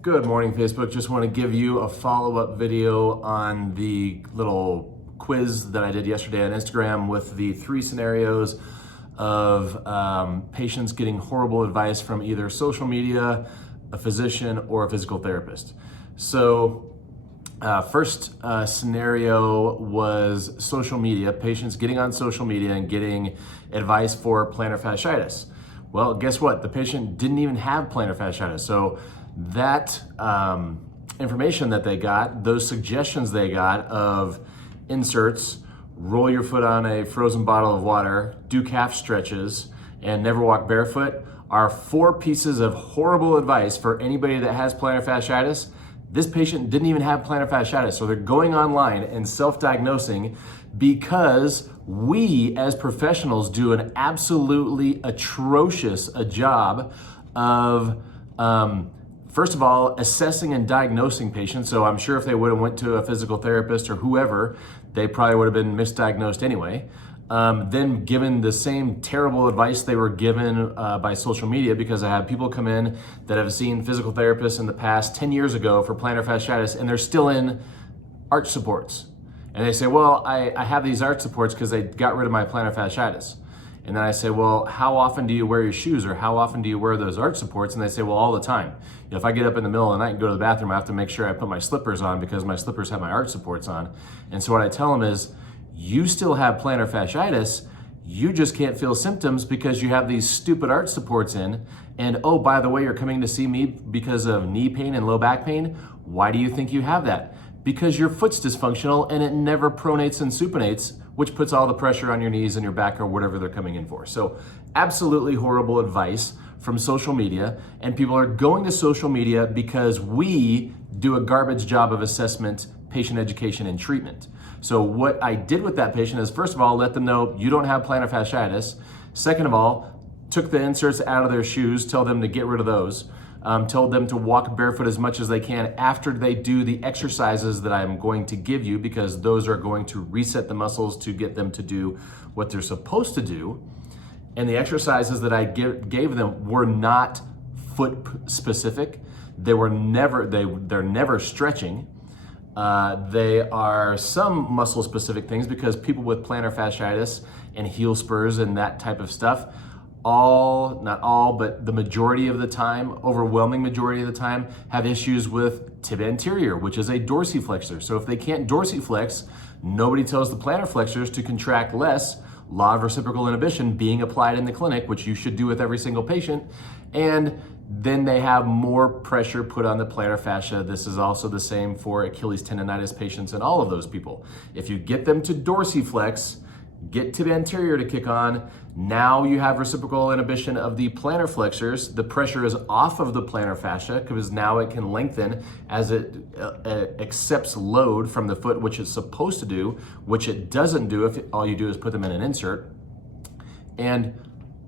Good morning, Facebook. Just want to give you a follow-up video on the little quiz that I did yesterday on Instagram with the 3 scenarios of patients getting horrible advice from either social media, a physician, or a physical therapist. So first scenario was social media, patients getting on social media and getting advice for plantar fasciitis. Well, guess what? The patient didn't even have plantar fasciitis. So that information that they got, those suggestions they got of inserts, roll your foot on a frozen bottle of water, do calf stretches, and never walk barefoot are 4 pieces of horrible advice for anybody that has plantar fasciitis. This patient didn't even have plantar fasciitis, so they're going online and self-diagnosing because we as professionals do an absolutely atrocious job of first of all, assessing and diagnosing patients. So I'm sure if they would have went to a physical therapist or whoever, they probably would have been misdiagnosed anyway. Then given the same terrible advice they were given by social media, because I have people come in that have seen physical therapists in the past 10 years ago for plantar fasciitis, and they're still in arch supports. And they say, well, I have these arch supports because they got rid of my plantar fasciitis. And then I say, well, how often do you wear your shoes, or how often do you wear those arch supports? And they say, well, all the time. You know, if I get up in the middle of the night and go to the bathroom, I have to make sure I put my slippers on because my slippers have my arch supports on. And so what I tell them is, you still have plantar fasciitis, you just can't feel symptoms because you have these stupid arch supports in. And oh, by the way, you're coming to see me because of knee pain and low back pain. Why do you think you have that? Because your foot's dysfunctional and it never pronates and supinates, which puts all the pressure on your knees and your back or whatever they're coming in for. So absolutely horrible advice from social media, and people are going to social media because we do a garbage job of assessment, patient education, and treatment. So what I did with that patient is, first of all, let them know you don't have plantar fasciitis. Second of all, took the inserts out of their shoes, tell them to get rid of those. Told them to walk barefoot as much as they can after they do the exercises that I'm going to give you, because those are going to reset the muscles to get them to do what they're supposed to do. And the exercises that I gave them were not foot specific. They're never stretching. They are some muscle specific things, because people with plantar fasciitis and heel spurs and that type of stuff, not all, but the majority of the time, overwhelming majority of the time, have issues with tibia anterior, which is a dorsiflexor. So if they can't dorsiflex, nobody tells the plantar flexors to contract less, law of reciprocal inhibition being applied in the clinic, which you should do with every single patient. And then they have more pressure put on the plantar fascia. This is also the same for Achilles tendonitis patients and all of those people. If you get them to dorsiflex, get tibia anterior to kick on, now you have reciprocal inhibition of the plantar flexors. The pressure is off of the plantar fascia because now it can lengthen as it accepts load from the foot, which it's supposed to do, which it doesn't do if all you do is put them in an insert, and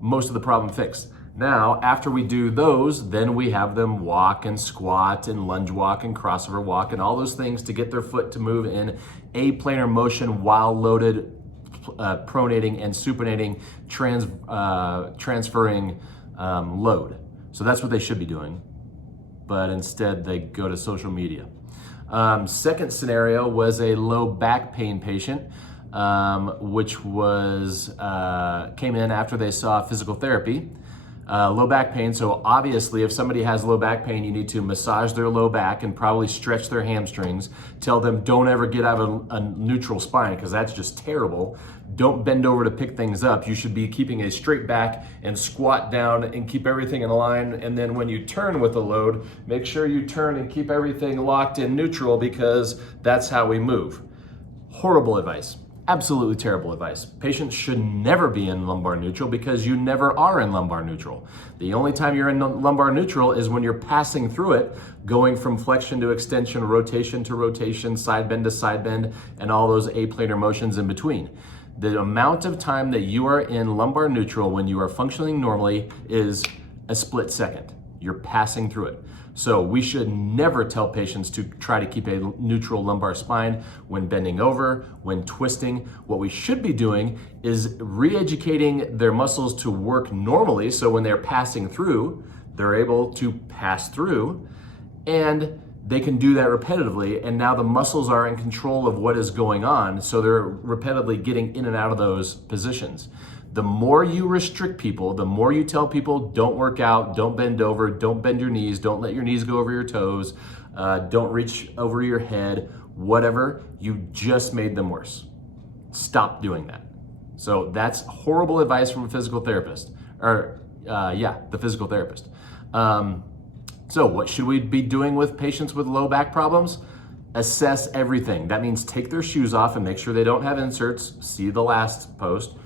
most of the problem fixed. Now, after we do those, then we have them walk and squat and lunge walk and crossover walk and all those things to get their foot to move in aplanar motion while loaded, pronating and supinating, transferring load. So that's what they should be doing, but instead they go to social media. Second scenario was a low back pain patient, which was came in after they saw physical therapy. Low back pain, so obviously if somebody has low back pain, you need to massage their low back and probably stretch their hamstrings. Tell them don't ever get out of a neutral spine, because that's just terrible. Don't bend over to pick things up. You should be keeping a straight back and squat down and keep everything in line. And then when you turn with a load, make sure you turn and keep everything locked in neutral, because that's how we move. Horrible advice. Absolutely terrible advice. Patients should never be in lumbar neutral because you never are in lumbar neutral. The only time you're in lumbar neutral is when you're passing through it, going from flexion to extension, rotation to rotation, side bend to side bend, and all those aplanar motions in between. The amount of time that you are in lumbar neutral when you are functioning normally is a split second. You're passing through it. So we should never tell patients to try to keep a neutral lumbar spine when bending over, when twisting. What we should be doing is re-educating their muscles to work normally, so when they're passing through, they're able to pass through and they can do that repetitively, and now the muscles are in control of what is going on, so they're repetitively getting in and out of those positions. The more you restrict people, the more you tell people don't work out, don't bend over, don't bend your knees, don't let your knees go over your toes, don't reach over your head, whatever, you just made them worse. Stop doing that. So that's horrible advice from a physical therapist, the physical therapist. So what should we be doing with patients with low back problems? Assess everything. That means take their shoes off and make sure they don't have inserts. See the last post.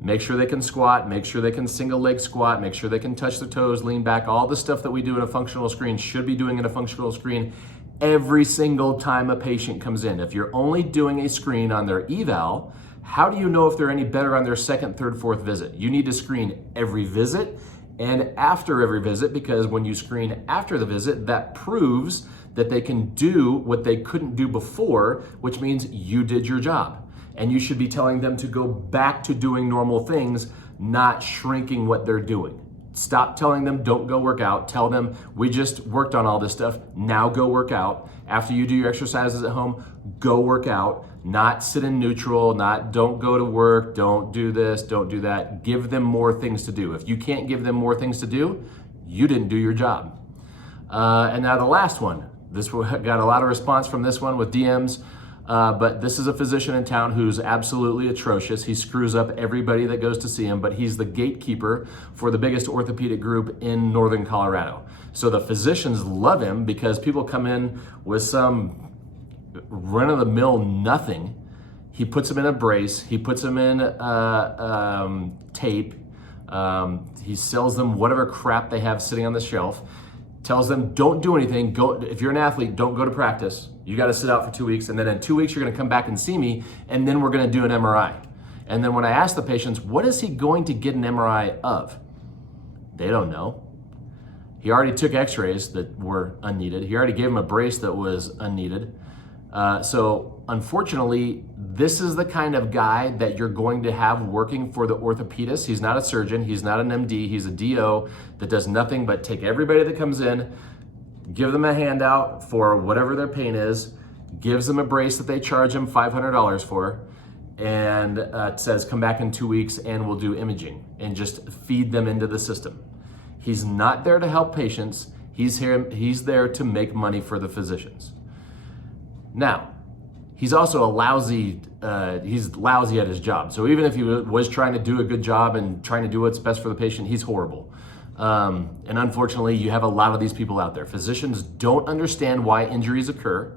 Make sure they can squat, make sure they can single leg squat, make sure they can touch their toes, lean back. All the stuff that we do in a functional screen should be doing in a functional screen every single time a patient comes in. If you're only doing a screen on their eval, how do you know if they're any better on their second, third, fourth visit? You need to screen every visit and after every visit, because when you screen after the visit, that proves that they can do what they couldn't do before, which means you did your job. And you should be telling them to go back to doing normal things, not shrinking what they're doing. Stop telling them don't go work out. Tell them we just worked on all this stuff, now go work out. After you do your exercises at home, go work out. Not sit in neutral, not don't go to work, don't do this, don't do that. Give them more things to do. If you can't give them more things to do, you didn't do your job. And now the last one. This got a lot of response from this one with DMs, but this is a physician in town who's absolutely atrocious. He screws up everybody that goes to see him, but he's the gatekeeper for the biggest orthopedic group in Northern Colorado. So the physicians love him because people come in with some run-of-the-mill nothing. He puts them in a brace, he puts them in tape, he sells them whatever crap they have sitting on the shelf, tells them don't do anything, if you're an athlete, don't go to practice. You got to sit out for 2 weeks, and then in 2 weeks you're going to come back and see me, and then we're going to do an MRI. And then when I ask the patients, what is he going to get an MRI of? They don't know. He already took x-rays that were unneeded. He already gave him a brace that was unneeded. So unfortunately, this is the kind of guy that you're going to have working for the orthopedist. He's not a surgeon, he's not an MD, he's a DO that does nothing but take everybody that comes in, give them a handout for whatever their pain is, gives them a brace that they charge him $500 for, and says come back in 2 weeks and we'll do imaging, and just feed them into the system. He's not there to help patients, he's there to make money for the physicians. Now, he's also he's lousy at his job. So even if he was trying to do a good job and trying to do what's best for the patient, he's horrible. And unfortunately, you have a lot of these people out there. Physicians don't understand why injuries occur.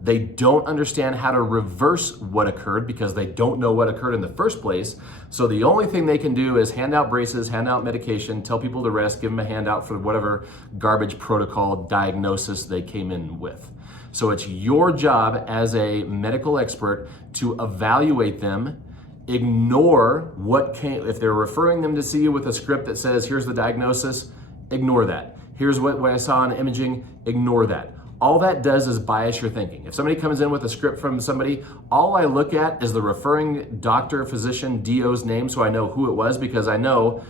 They don't understand how to reverse what occurred because they don't know what occurred in the first place. So the only thing they can do is hand out braces, hand out medication, tell people to rest, give them a handout for whatever garbage protocol diagnosis they came in with. So it's your job as a medical expert to evaluate them, ignore if they're referring them to see you with a script that says, here's the diagnosis, ignore that. Here's what I saw in imaging, ignore that. All that does is bias your thinking. If somebody comes in with a script from somebody, all I look at is the referring doctor, physician, DO's name so I know who it was, because I know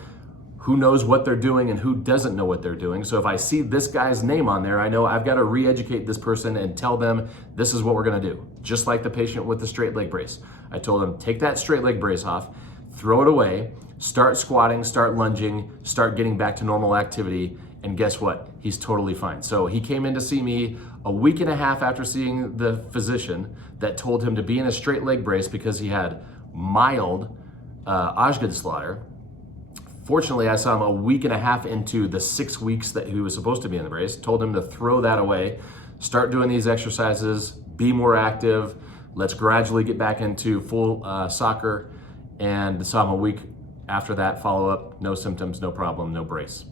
who knows what they're doing and who doesn't know what they're doing. So if I see this guy's name on there, I know I've got to re-educate this person and tell them this is what we're gonna do. Just like the patient with the straight leg brace. I told him, take that straight leg brace off, throw it away, start squatting, start lunging, start getting back to normal activity, and guess what? He's totally fine. So he came in to see me a week and a half after seeing the physician that told him to be in a straight leg brace because he had mild Osgood-Schlatter. Fortunately, I saw him a week and a half into the 6 weeks that he was supposed to be in the brace, told him to throw that away, start doing these exercises, be more active, let's gradually get back into full soccer, and saw him a week after that, follow up, no symptoms, no problem, no brace.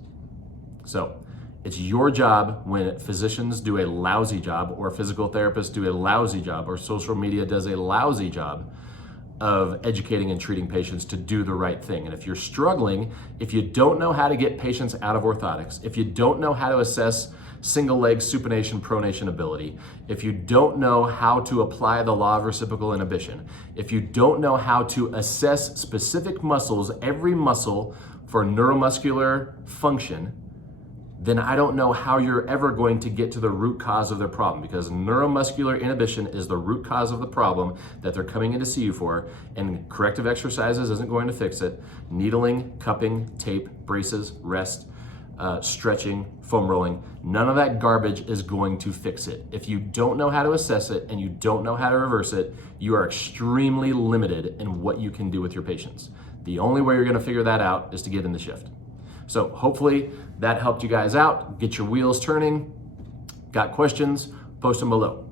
So it's your job when physicians do a lousy job, or physical therapists do a lousy job, or social media does a lousy job of educating and treating patients to do the right thing. And if you're struggling, if you don't know how to get patients out of orthotics, if you don't know how to assess single leg supination, pronation ability, if you don't know how to apply the law of reciprocal inhibition, if you don't know how to assess specific muscles, every muscle for neuromuscular function, then I don't know how you're ever going to get to the root cause of their problem, because neuromuscular inhibition is the root cause of the problem that they're coming in to see you for, and corrective exercises isn't going to fix it. Needling, cupping, tape, braces, rest, stretching, foam rolling, none of that garbage is going to fix it. If you don't know how to assess it and you don't know how to reverse it, you are extremely limited in what you can do with your patients. The only way you're going to figure that out is to get in the shift. So hopefully that helped you guys out, get your wheels turning. Got questions? Post them below.